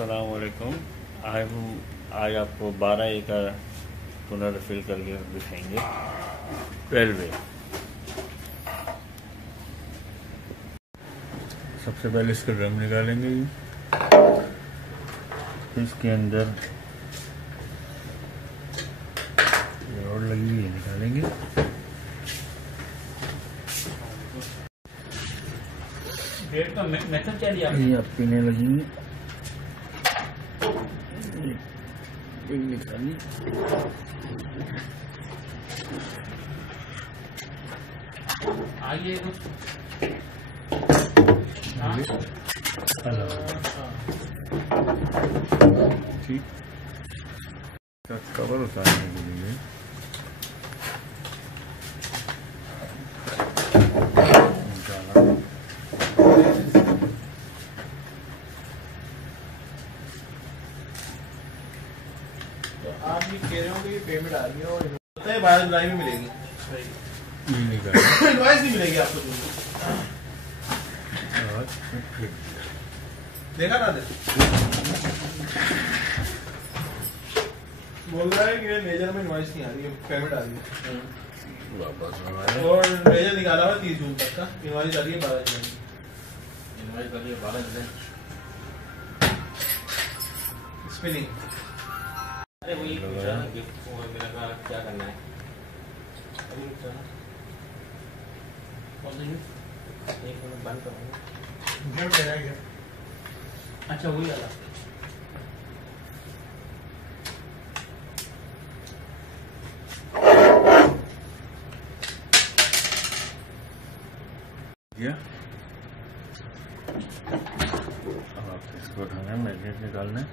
अस्सलामुअलैकुम। आज आपको 12A का पुनर्फिल करके दिखाएंगे 12A। सबसे पहले इसका ड्रम निकालेंगे, इसके अंदर रॉड लगी हुई है, निकालेंगे। डेट का मेथड क्या दिया? ये अब पीने लगेंगे, निकाली। आइए ठीक, कवर उतारने के लिए तो आप ये कह रहे हो कि पेमेंट आ रही है और पता है 12 जुलाई में मिलेगी। इनवॉइस नहीं मिलेगी आपको। देखा ना बोल रहा है कि मेजर में इनवॉइस नहीं आ रही है, पेमेंट आ रही है वापस और मेजर निकाला हुआ 30 जून तक का, इनवॉइस आ रही है 12 जुलाई। इनवाइट कर लिए 12 जुलाई। स्पिनिंग अरे वही पूछा ना गिफ्ट को, मेरा कहा क्या करना है अभी पूछा ना। कौन सा गिफ्ट? एक मिनट बंद करूँगा। गिफ्ट देना है। अच्छा वही वाला। अब आप इसको उठाना है, मैग्नेट निकालना है।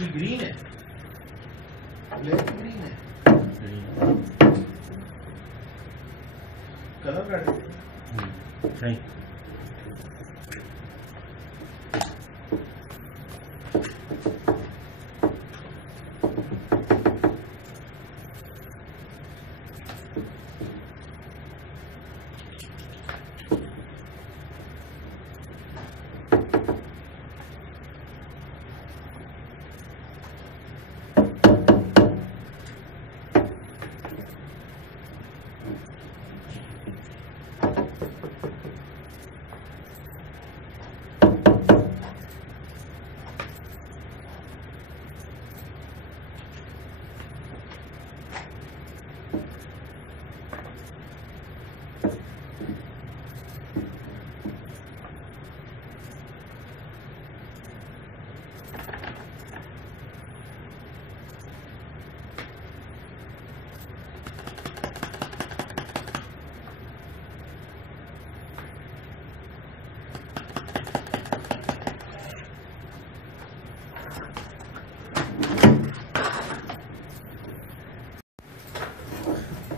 ये ग्रीन है, ब्लैक ग्रीन है, कलर काट नहीं।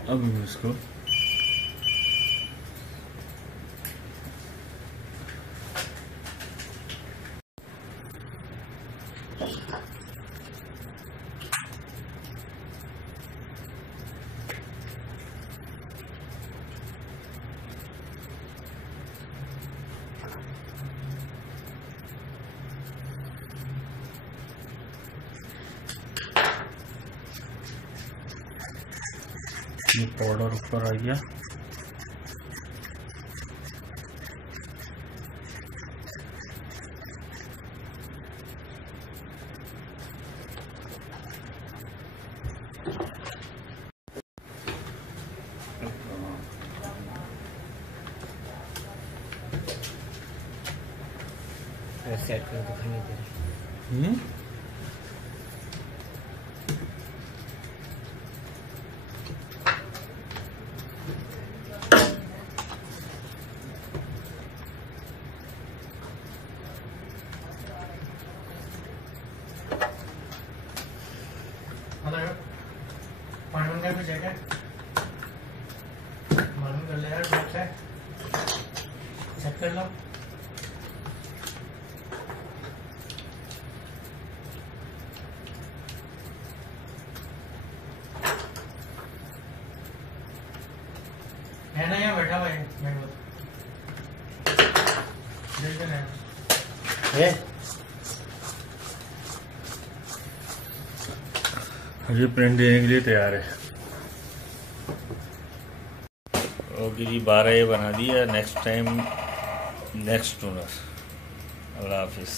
अब हम इसको ये पाउडर ऊपर आ गया। सेट कर दिखाने दे रहे। मालूम कर कुछ है क्या? मालूम कर ले यार, बहुत है। चेक कर लो। है ना यहाँ बैठा हुआ है मैं वो है। ये प्रिंट देने के लिए तैयार है। ओके जी, 12 ये बना दिया। नेक्स्ट टाइम नेक्स्ट टूनर। अल्लाह हाफिज़।